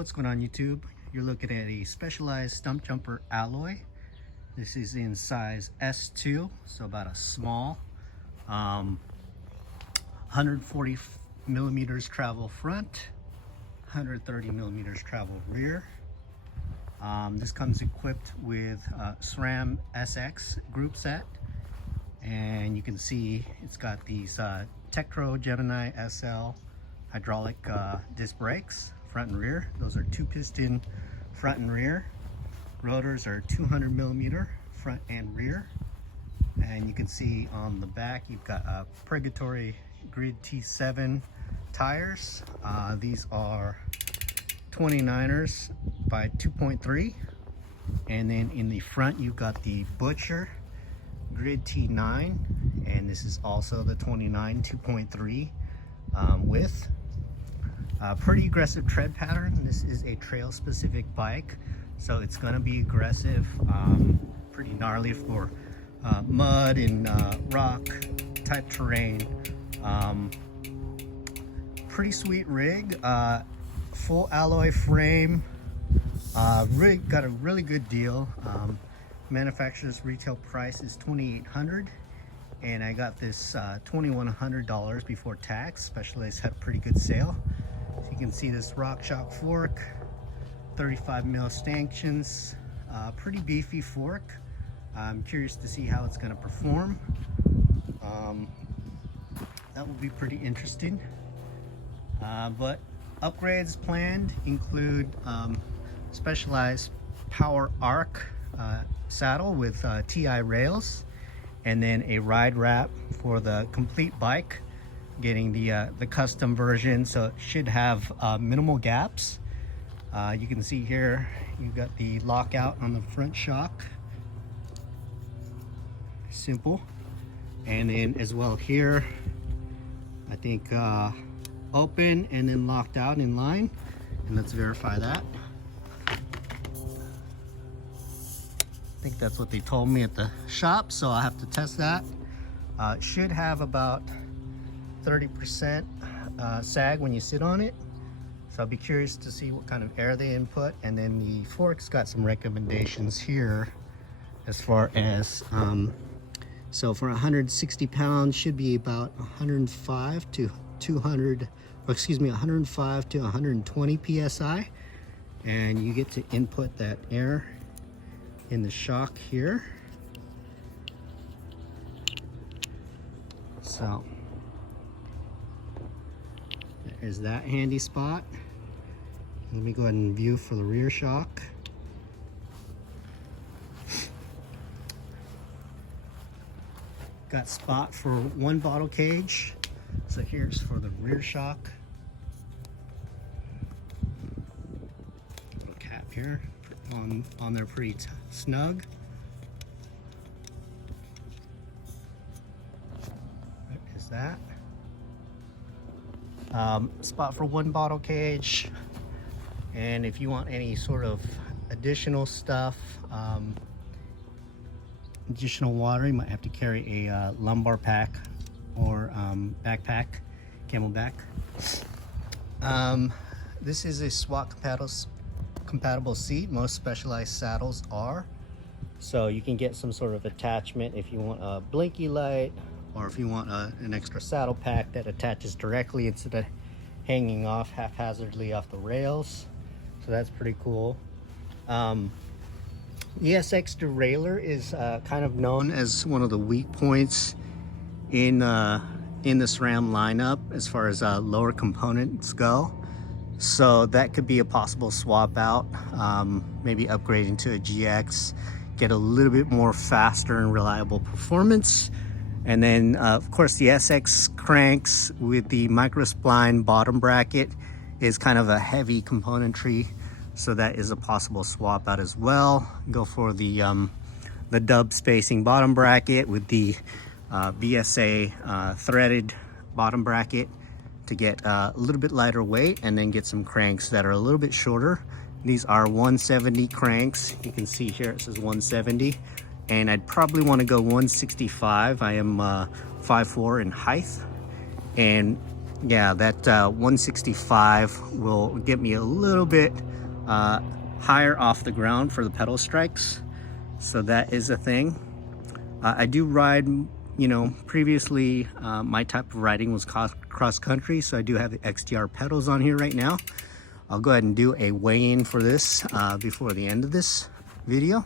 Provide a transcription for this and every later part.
What's going on, YouTube? You're looking at a specialized Stumpjumper alloy. This is in size S2, so about a small 140 millimeters travel front, 130 millimeters travel rear. This comes equipped with SRAM SX group set, and you can see it's got these Tektro Gemini SL hydraulic disc brakes, front and rear. Those are 2-piston front and rear. Rotors are 200 millimeter front and rear. And you can see on the back you've got Purgatory Grid T7 tires. These are 29ers by 2.3. And then in the front you've got the Butcher Grid T9, and this is also the 29 2.3 width. Pretty aggressive tread pattern. This is a trail specific bike, so it's going to be aggressive, pretty gnarly for mud and rock type terrain. Pretty sweet rig, full alloy frame. Really got a really good deal. Manufacturer's retail price is $2,800, and I got this $2,100 before tax. Specialized had a pretty good sale. So you can see this RockShox fork, 35 mil stanchions, pretty beefy fork. I'm curious to see how it's going to perform. That will be pretty interesting. But upgrades planned include specialized power arc saddle with TI rails, and then a ride wrap for the complete bike, getting the custom version, so it should have minimal gaps. You can see here you've got the lockout on the front shock, simple, and then as well here I think open and then locked out in line, and let's verify that. I think that's what they told me at the shop, so I'll have to test that. It should have about 30% sag when you sit on it, so I'll be curious to see what kind of air they input. And then the fork's got some recommendations here as far as so for 160 pounds should be about 105 to 200, or excuse me, 105 to 120 psi, and you get to input that air in the shock here. So there's that handy spot. Let me go ahead and view for the rear shock. Got spot for one bottle cage. So here's for the rear shock. Little cap here on there, pretty snug. What is that? Spot for one bottle cage, and if you want any sort of additional stuff, additional water, you might have to carry a lumbar pack or backpack, camelback. This is a SWAT compatible seat. Most specialized saddles are, so you can get some sort of attachment if you want a blinky light, or if you want an extra saddle pack that attaches directly instead of hanging off haphazardly off the rails. So that's pretty cool. The SX derailleur is kind of known as one of the weak points in the SRAM lineup as far as lower components go. So that could be a possible swap out, maybe upgrading to a GX, get a little bit more faster and reliable performance. And then of course the SX cranks with the microspline bottom bracket is kind of a heavy componentry, so that is a possible swap out as well. Go for the dub spacing bottom bracket with the BSA threaded bottom bracket to get a little bit lighter weight, and then get some cranks that are a little bit shorter. These are 170 cranks. You can see here it says 170, and I'd probably want to go 165. I am 5'4" in height, and yeah, that 165 will get me a little bit higher off the ground for the pedal strikes. So that is a thing. I do ride, you know, previously my type of riding was cross country, so I do have the XTR pedals on here right now. I'll go ahead and do a weigh-in for this before the end of this video.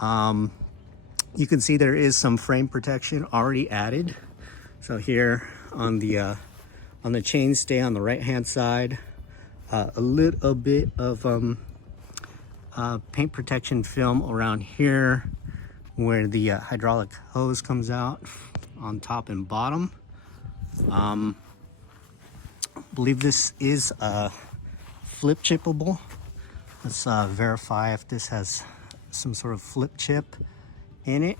You can see there is some frame protection already added. So here on the chainstay on the right hand side, a little bit of paint protection film around here where the hydraulic hose comes out on top and bottom. I believe this is flip chippable. Let's verify if this has some sort of flip chip in it.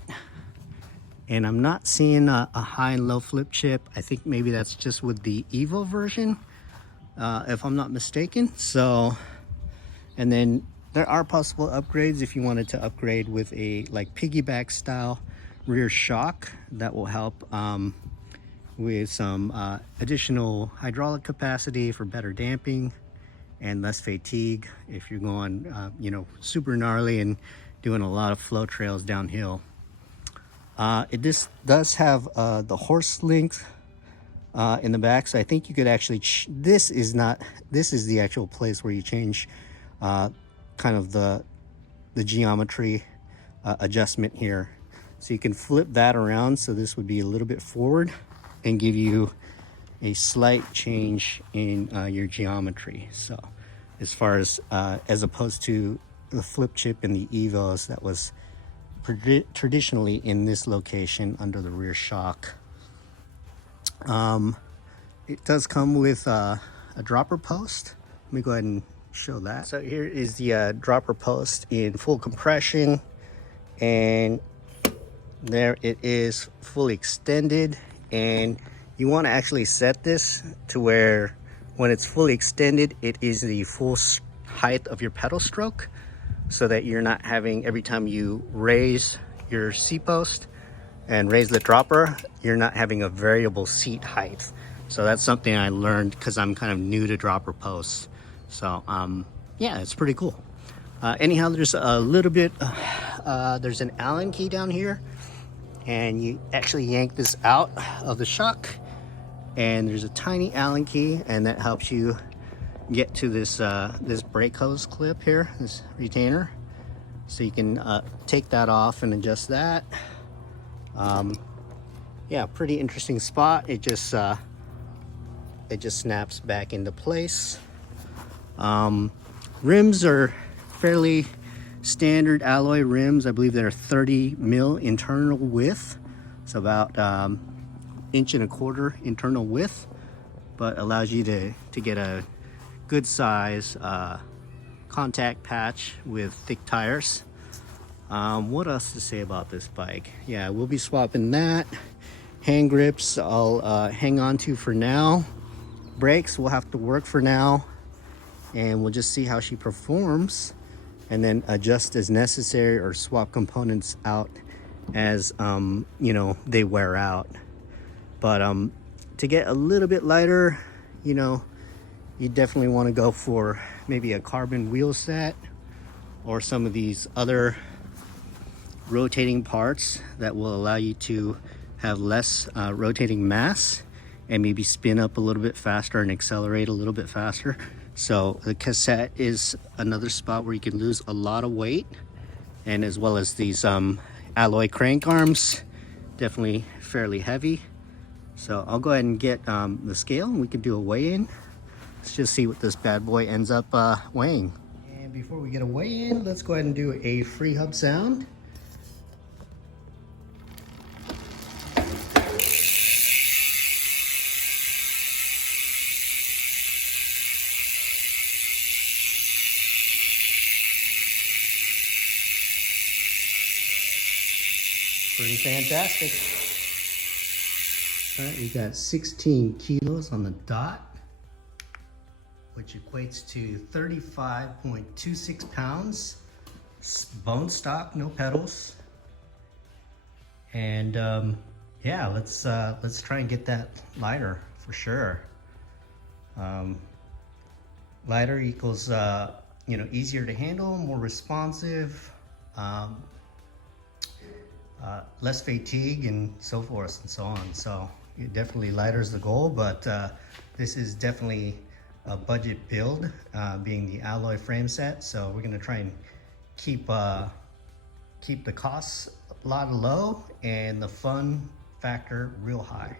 And I'm not seeing a high and low flip chip. I think maybe that's just with the Evo version, if I'm not mistaken. So, and then there are possible upgrades if you wanted to upgrade with a like piggyback style rear shock. That will help with some additional hydraulic capacity for better damping and less fatigue if you're going you know, super gnarly and doing a lot of flow trails downhill. This does have the horse length in the back, so I think you could actually this is the actual place where you change kind of the geometry adjustment here. So you can flip that around, so this would be a little bit forward and give you a slight change in your geometry. So as far as opposed to the flip chip in the Evos that was traditionally in this location under the rear shock. It does come with a dropper post. Let me go ahead and show that. So here is the dropper post in full compression, and there it is fully extended. And you want to actually set this to where when it's fully extended, it is the full height of your pedal stroke, so that you're not having, every time you raise your seat post and raise the dropper, you're not having a variable seat height. So that's something I learned because I'm kind of new to dropper posts. So yeah, it's pretty cool. Anyhow, there's a little bit, there's an Allen key down here, and you actually yank this out of the shock, and there's a tiny Allen key, and that helps you get to this this brake hose clip here, this retainer. So you can take that off and adjust that. Yeah, pretty interesting spot. It just snaps back into place. Rims are fairly standard alloy rims. I believe they're 30 mil internal width, so about 1.25 inches internal width, but allows you to get a good size contact patch with thick tires. What else to say about this bike? Yeah, we'll be swapping that. Hand grips I'll hang on to for now. Brakes will have to work for now, and we'll just see how she performs and then adjust as necessary or swap components out as you know, they wear out. But to get a little bit lighter, you know, you definitely want to go for maybe a carbon wheel set or some of these other rotating parts that will allow you to have less rotating mass and maybe spin up a little bit faster and accelerate a little bit faster. So the cassette is another spot where you can lose a lot of weight, and as well as these alloy crank arms, definitely fairly heavy. So I'll go ahead and get the scale, and we can do a weigh-in. Let's just see what this bad boy ends up weighing. And before we get a weigh-in, let's go ahead and do a free hub sound. Pretty fantastic. All right, we got 16 kilos on the dot, which equates to 35.26 pounds. Bone stock, no pedals. And yeah, let's try and get that lighter for sure. Lighter equals you know, easier to handle, more responsive, less fatigue and so forth and so on. So it definitely lighter is the goal, but this is definitely a budget build, being the alloy frame set. So we're gonna try and keep the costs a lot low and the fun factor real high.